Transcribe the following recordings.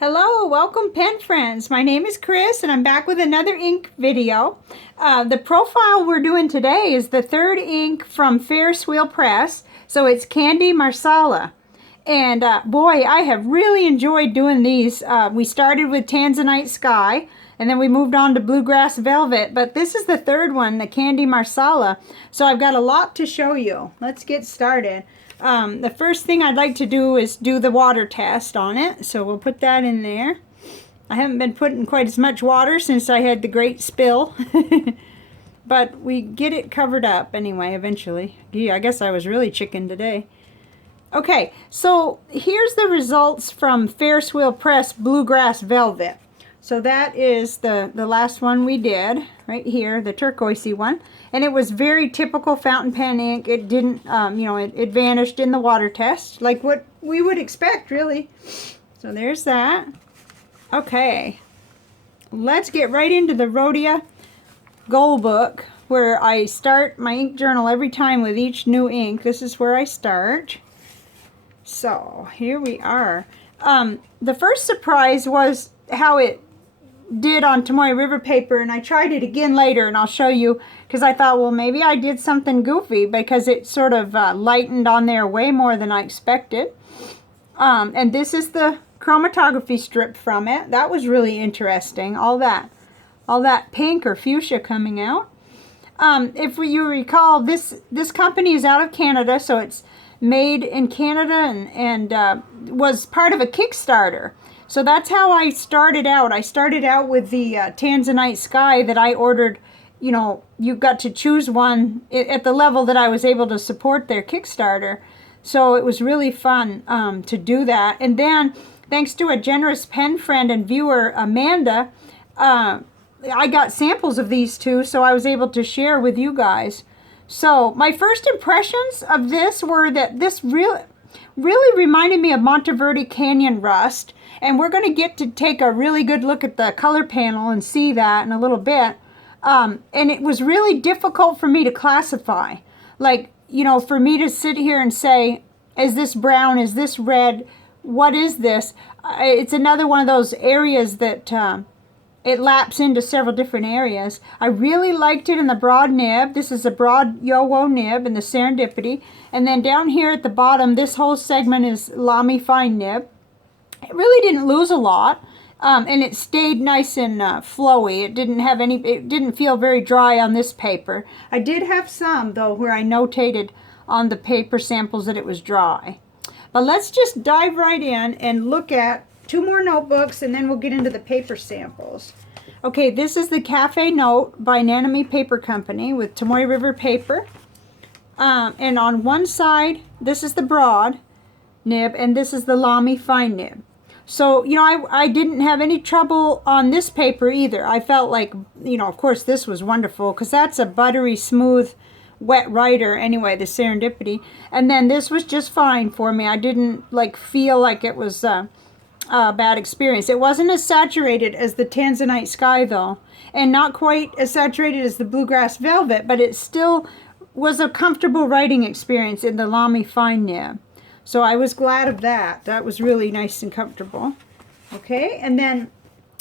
Hello, welcome pen friends. My name is Chris and I'm back with another ink video. The profile we're doing today is the third ink from Ferris Wheel Press. So it's Candy Marsala. And boy, I have really enjoyed doing these. We started with Tanzanite Sky and then we moved on to Bluegrass Velvet. But this is the third one, the Candy Marsala. So I've got a lot to show you. Let's get started. The first thing I'd like to do is do the water test on it. So we'll put that in there. I haven't been putting quite as much water since I had the great spill. But we get it covered up anyway, eventually. Gee, I guess I was really chicken today. Okay, so here's the results from Ferris Wheel Press Bluegrass Velvet. So that is the last one we did, right here, the turquoisey one. And it was very typical fountain pen ink. It didn't, it vanished in the water test, like what we would expect, really. So there's that. Okay, let's get right into the Rhodia goal book, where I start my ink journal every time with each new ink. This is where I start. So here we are. The first surprise was how it did on Tomoya River paper, and I tried it again later and I'll show you, because I thought, well, maybe I did something goofy, because it sort of lightened on there way more than I expected. And this is the chromatography strip from it. That was really interesting. All that pink or fuchsia coming out. If you recall, this company is out of Canada, so it's made in Canada and was part of a Kickstarter. So that's how I started out. I started out with the Tanzanite Sky that I ordered. You know, you got to choose one at the level that I was able to support their Kickstarter. So it was really fun to do that. And then, thanks to a generous pen friend and viewer, Manda, I got samples of these two, so I was able to share with you guys. So my first impressions of this were that this really reminded me of Monteverde Canyon Rust. And we're going to get to take a really good look at the color panel and see that in a little bit. And it was really difficult for me to classify. Like, you know, for me to sit here and say, is this brown? Is this red? What is this? It's another one of those areas that it laps into several different areas. I really liked it in the broad nib. This is a broad Yo-Wo nib in the Serendipity. And then down here at the bottom, this whole segment is Lamy fine nib. It really didn't lose a lot, and it stayed nice and flowy. It didn't feel very dry on this paper. I did have some, though, where I notated on the paper samples that it was dry. But let's just dive right in and look at two more notebooks, and then we'll get into the paper samples. Okay, this is the Cafe Note by Nanami Paper Company with Tomoya River paper. And on one side, this is the broad nib, and this is the Lamy fine nib. So, you know, I didn't have any trouble on this paper either. I felt like, you know, of course this was wonderful, because that's a buttery, smooth, wet writer anyway, the Serendipity. And then this was just fine for me. I didn't, like, feel like it was a bad experience. It wasn't as saturated as the Tanzanite Sky, though, and not quite as saturated as the Bluegrass Velvet, but it still was a comfortable writing experience in the Lamy fine nib. So I was glad of that. That was really nice and comfortable. Okay, and then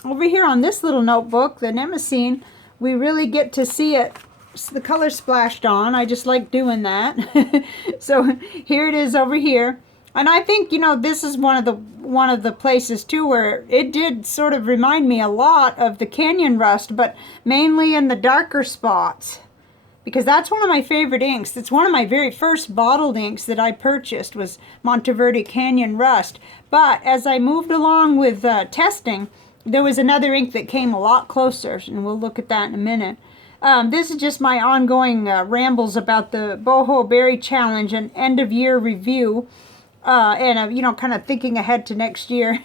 over here on this little notebook, the Nemesine, we really get to see it, the color splashed on. I just like doing that. So here it is over here. And I think, you know, this is one of the places too where it did sort of remind me a lot of the Canyon Rust, but mainly in the darker spots. Because that's one of my favorite inks. It's one of my very first bottled inks that I purchased was Monteverde Canyon Rust. But as I moved along with testing, there was another ink that came a lot closer, and we'll look at that in a minute. This is just my ongoing rambles about the Boho Berry Challenge and end-of-year review, and you know, kind of thinking ahead to next year.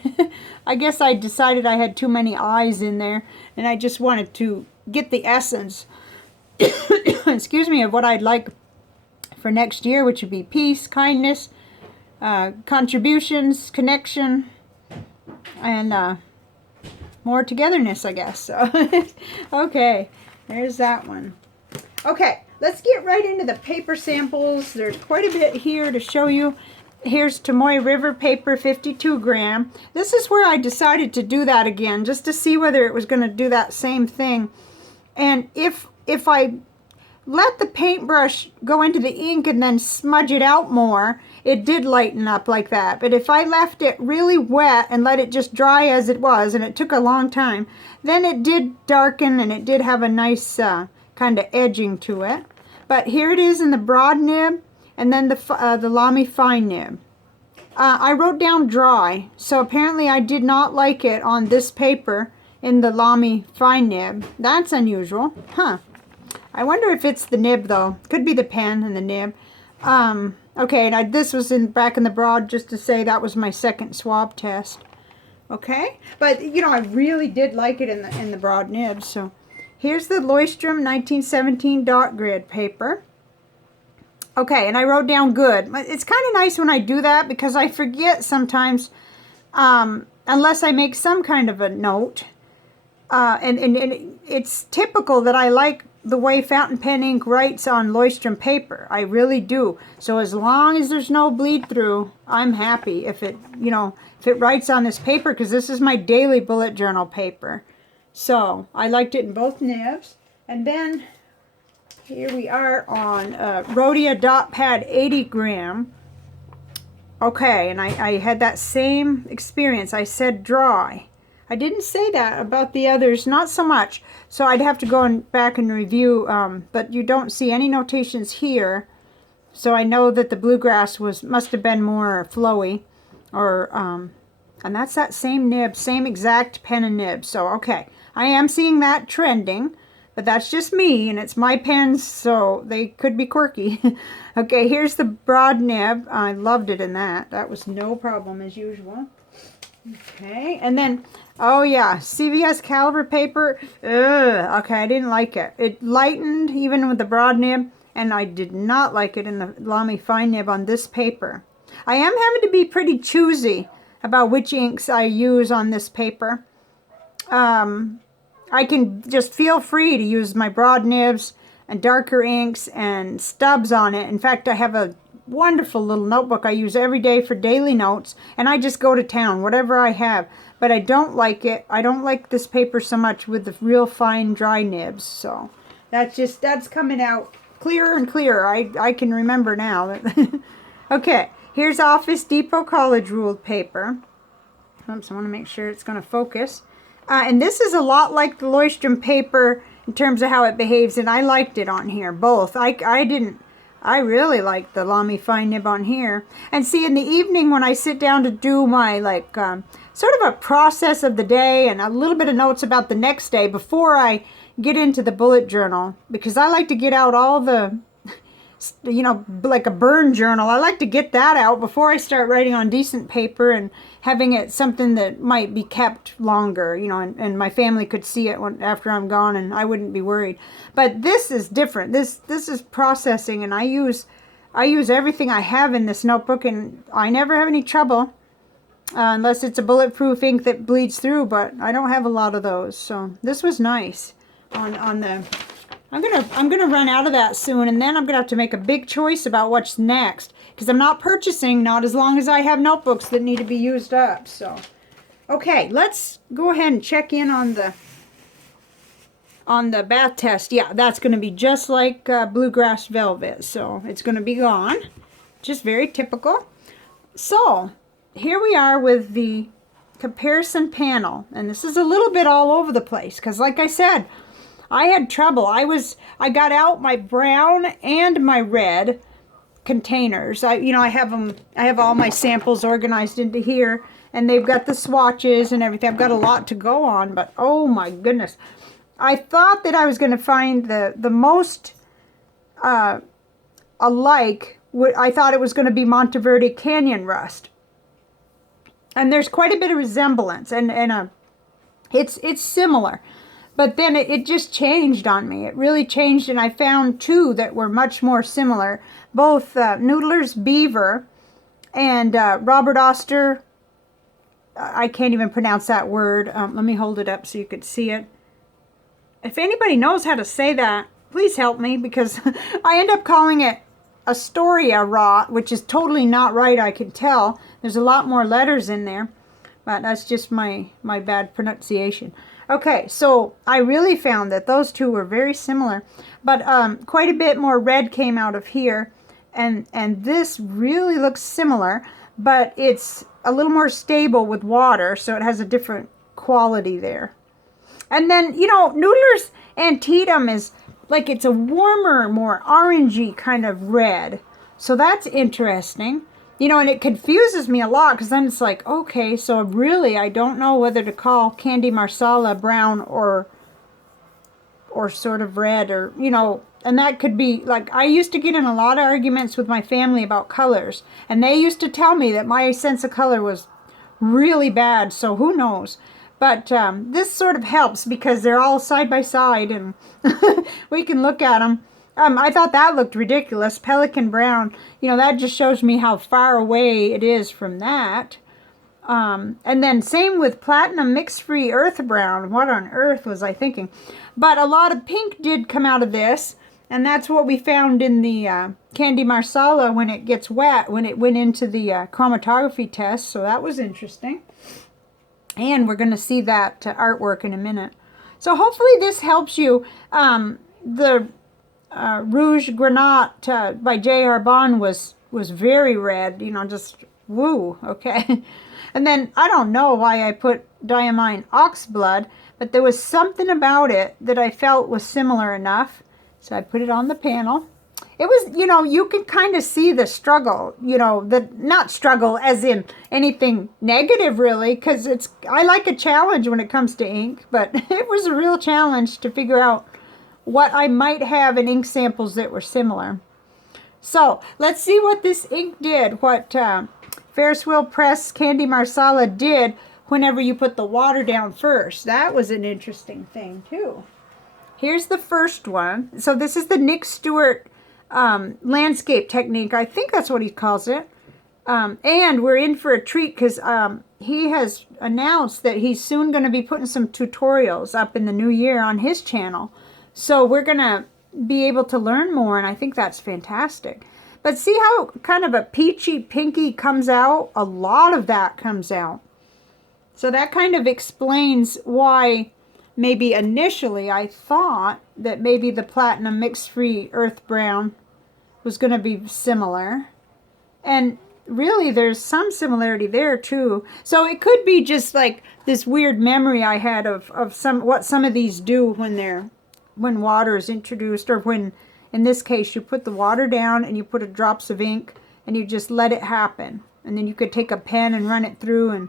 I guess I decided I had too many eyes in there, and I just wanted to get the essence excuse me, of what I'd like for next year, which would be peace, kindness, contributions, connection, and more togetherness, I guess. So, okay, there's that one. Okay, let's get right into the paper samples. There's quite a bit here to show you. here's Tomoya River paper, 52 gram. This is where I decided to do that again, just to see whether it was going to do that same thing. And if I let the paintbrush go into the ink and then smudge it out more, it did lighten up like that. But if I left it really wet and let it just dry as it was, and it took a long time, then it did darken and it did have a nice kind of edging to it. But here it is in the broad nib, and then the Lamy fine nib. I wrote down dry, so apparently I did not like it on this paper in the Lamy fine nib. That's unusual. Huh. I wonder if it's the nib, though. Could be the pen and the nib. Okay, and this was back in the broad, just to say that was my second swab test. Okay, but you know, I really did like it in the broad nib. So here's the Leuchtturm 1917 dot grid paper. Okay, and I wrote down good. It's kind of nice when I do that because I forget sometimes, unless I make some kind of a note. And it's typical that I like the way fountain pen ink writes on Leuchtturm paper. I really do. So as long as there's no bleed through, I'm happy if it, you know, if it writes on this paper, because this is my daily bullet journal paper. So I liked it in both nibs. And then here we are on Rhodia dot pad 80 gram. Okay, and I had that same experience. I said dry. I didn't say that about the others, not so much. So I'd have to go back and review, but you don't see any notations here. So I know that the Bluegrass must have been more flowy, or and that's that same nib, same exact pen and nib. So okay, I am seeing that trending, but that's just me, and it's my pens, so they could be quirky. Okay, here's the broad nib. I loved it in that. That was no problem as usual. Okay, and then, oh yeah, CVS caliber paper. Ugh, okay, I didn't like it. It lightened even with the broad nib, and I did not like it in the Lamy fine nib on this paper. I am having to be pretty choosy about which inks I use on this paper. I can just feel free to use my broad nibs and darker inks and stubs on it. In fact, I have a wonderful little notebook I use every day for daily notes, and I just go to town, whatever I have. But I don't like it. I don't like this paper so much with the real fine dry nibs. So that's coming out clearer and clearer. I can remember now. Okay, here's Office Depot College ruled paper. Oops, I want to make sure it's going to focus. And this is a lot like the Leuchtturm paper in terms of how it behaves, and I liked it on here, both. I really like the Lamy fine nib on here. And see, in the evening when I sit down to do my, like, sort of a process of the day and a little bit of notes about the next day before I get into the bullet journal, because I like to get out all the, you know, like a burn journal. I like to get that out before I start writing on decent paper and having it something that might be kept longer, you know, and my family could see it after I'm gone and I wouldn't be worried. But this is different. This is processing, and I use everything I have in this notebook, and I never have any trouble unless it's a bulletproof ink that bleeds through, but I don't have a lot of those. So this was nice on the... I'm gonna run out of that soon, and then I'm gonna have to make a big choice about what's next, because I'm not purchasing, not as long as I have notebooks that need to be used up. So okay, let's go ahead and check in on the bath test. Yeah, that's gonna be just like Bluegrass Velvet, so it's gonna be gone, just very typical. So here we are with the comparison panel, and this is a little bit all over the place because, like I said, I had trouble. I got out my brown and my red containers. I have all my samples organized into here, and they've got the swatches and everything. I've got a lot to go on, but oh my goodness. I thought that I was going to find the most alike. I thought it was going to be Monteverde Canyon Rust. And there's quite a bit of resemblance, and it's similar. But then it just changed on me. It really changed, and I found two that were much more similar. Both Noodler's Beaver and Robert Oster. I can't even pronounce that word. Let me hold it up so you could see it. If anybody knows how to say that, please help me, because I end up calling it Astoria raw, which is totally not right, I can tell. There's a lot more letters in there, but that's just my bad pronunciation. Okay, so I really found that those two were very similar, but quite a bit more red came out of here, and this really looks similar, but it's a little more stable with water, so it has a different quality there. And then, you know, Noodler's Antietam is like, it's a warmer, more orangey kind of red. So that's interesting. You know, and it confuses me a lot, because then it's like, okay, so really I don't know whether to call Candy Marsala brown or sort of red, or, you know, and that could be, like, I used to get in a lot of arguments with my family about colors, and they used to tell me that my sense of color was really bad, so who knows. But this sort of helps, because they're all side by side, and we can look at them. I thought that looked ridiculous. Pelican brown, you know, that just shows me how far away it is from that. And then same with platinum mix-free earth brown. What on earth was I thinking? But a lot of pink did come out of this, and that's what we found in the Candy Marsala when it gets wet, when it went into the chromatography test. So that was interesting. And we're going to see that artwork in a minute. So hopefully this helps you. The Rouge Granat by J.R. Bond was very red, you know, just woo, okay. And then I don't know why I put Diamine Oxblood, but there was something about it that I felt was similar enough, so I put it on the panel. It was, you know, you can kind of see the struggle, you know, not struggle as in anything negative really, because I like a challenge when it comes to ink, but it was a real challenge to figure out what I might have in ink samples that were similar. So let's see what this ink did, what Ferris Wheel Press Candy Marsala did whenever you put the water down first. That was an interesting thing too. Here's the first one. So this is the Nick Stewart landscape technique. I think that's what he calls it. And we're in for a treat, because he has announced that he's soon going to be putting some tutorials up in the new year on his channel. So we're going to be able to learn more, and I think that's fantastic. But see how kind of a peachy pinky comes out? A lot of that comes out. So that kind of explains why maybe initially I thought that maybe the platinum mix-free earth brown was going to be similar. And really there's some similarity there too. So it could be just like this weird memory I had of what some of these do when water is introduced, or when, in this case, you put the water down and you put drops of ink and you just let it happen. And then you could take a pen and run it through and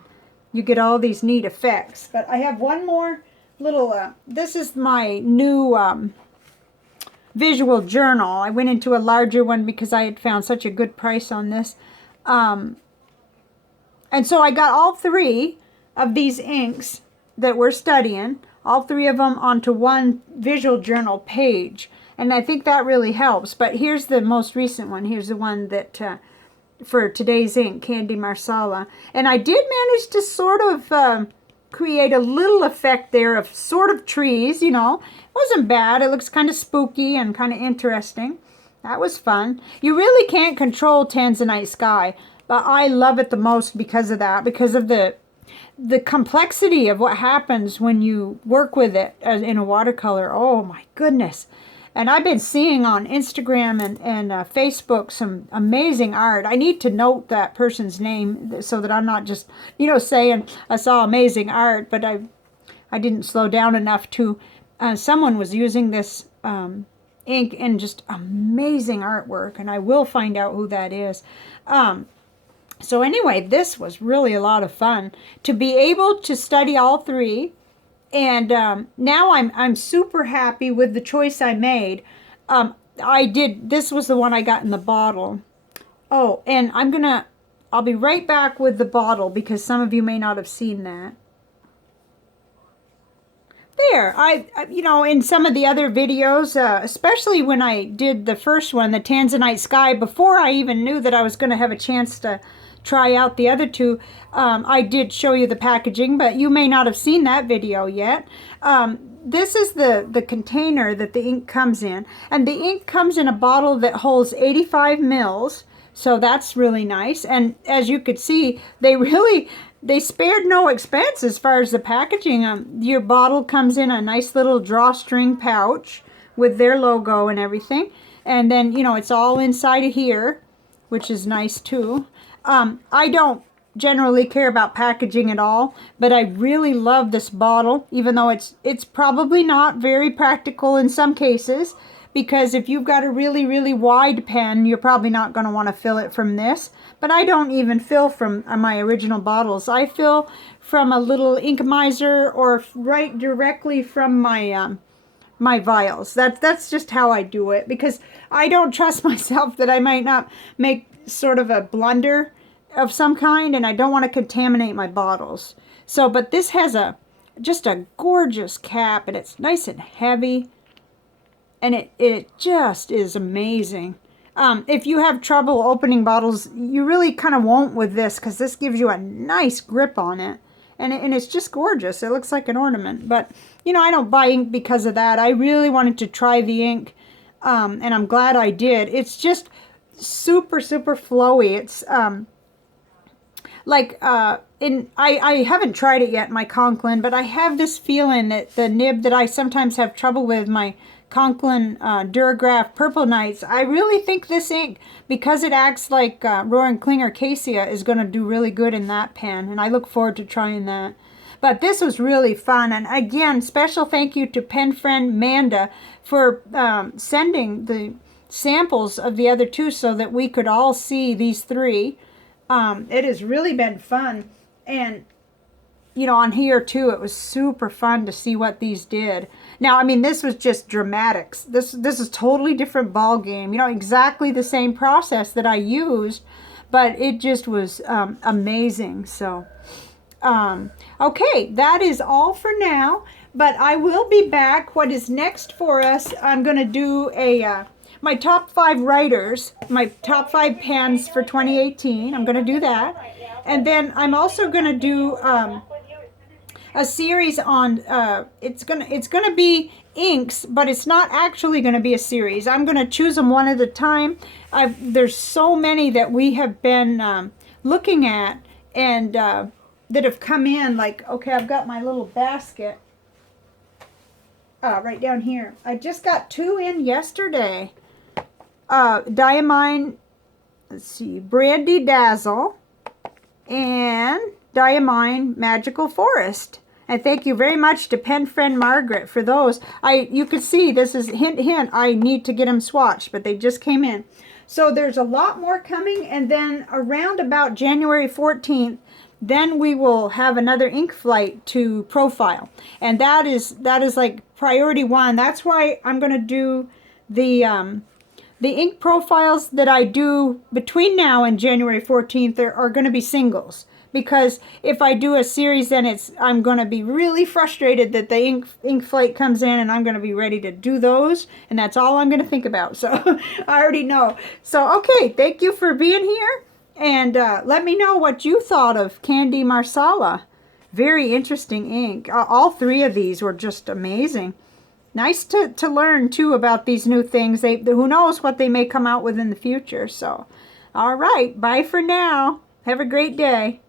you get all these neat effects. But I have one more little, this is my new visual journal. I went into a larger one because I had found such a good price on this. And so I got all three of these inks that we're studying, all three of them onto one visual journal page. And I think that really helps. But here's the most recent one. Here's the one that, for today's ink, Candy Marsala. And I did manage to sort of create a little effect there of sort of trees, you know. It wasn't bad. It looks kind of spooky and kind of interesting. That was fun. You really can't control Tanzanite Sky, but I love it the most because of that, because of the complexity of what happens when you work with it in a watercolor. Oh my goodness. And I've been seeing on Instagram and Facebook some amazing art. I need to note that person's name so that I'm not just, you know, saying I saw amazing art, but I didn't slow down enough to. Someone was using this ink in just amazing artwork, and I will find out who that is. So anyway, this was really a lot of fun to be able to study all three. And now I'm super happy with the choice I made. This was the one I got in the bottle. Oh, and I'll be right back with the bottle because some of you may not have seen that. There, you know, in some of the other videos, especially when I did the first one, the Tanzanite Sky, before I even knew that I was going to have a chance to try out the other two, I did show you the packaging, but you may not have seen that video yet. this is the container that the ink comes in. And the ink comes in a bottle that holds 85 mils. So that's really nice. And as you could see, they spared no expense as far as the packaging. Your bottle comes in a nice little drawstring pouch with their logo and everything. And then, you know, it's all inside of here, which is nice too. I don't generally care about packaging at all, but I really love this bottle, even though it's probably not very practical in some cases, because if you've got a really, really wide pen, you're probably not going to want to fill it from this. But I don't even fill from my original bottles. I fill from a little ink miser or right directly from my my vials. That's just how I do it, because I don't trust myself that I might not make sort of a blunder of some kind, and I don't want to contaminate my bottles. So, but this has just a gorgeous cap, and it's nice and heavy, and it just is amazing. If you have trouble opening bottles, you really kind of won't with this, because this gives you a nice grip on it. And it's just gorgeous. It looks like an ornament. But, you know, I don't buy ink because of that. I really wanted to try the ink, and I'm glad I did. It's just super, super flowy. It's I haven't tried it yet, my Conklin, but I have this feeling that the nib that I sometimes have trouble with, my Conklin Durograph Purple Nights, I really think this ink, because it acts like Roaring Klinger Cassia, is going to do really good in that pen, and I look forward to trying that. But this was really fun, and again, special thank you to pen friend Manda for sending the samples of the other two so that we could all see these three. It has really been fun, and you know, on here too, it was super fun to see what these did. Now, I mean, this was just dramatics. This is totally different ball game. You know, exactly the same process that I used, but it just was amazing. So, okay, that is all for now. But I will be back. What is next for us? I'm going to do my top 5 writers, my top 5 pens for 2018. I'm going to do that, and then I'm also going to do a series on it's gonna be inks, but it's not actually gonna be a series. I'm gonna choose them one at a time. There's so many that we have been looking at, and that have come in. Like, okay, I've got my little basket right down here. I just got 2 in yesterday. Diamine, let's see, Brandy Dazzle, and Diamine Magical Forest. And thank you very much to pen friend Margaret for those. You could see, this is hint, hint, I need to get them swatched, but they just came in. So there's a lot more coming, and then around about January 14th, then we will have another ink flight to profile. And that is like priority 1. That's why I'm going to do the ink profiles that I do between now and January 14th are going to be singles. Because if I do a series, then I'm going to be really frustrated that the ink flight comes in, and I'm going to be ready to do those, and that's all I'm going to think about. So I already know. So, okay, thank you for being here, and let me know what you thought of Candy Marsala. Very interesting ink. All 3 of these were just amazing. Nice to learn, too, about these new things. Who knows what they may come out with in the future. So, all right, bye for now. Have a great day.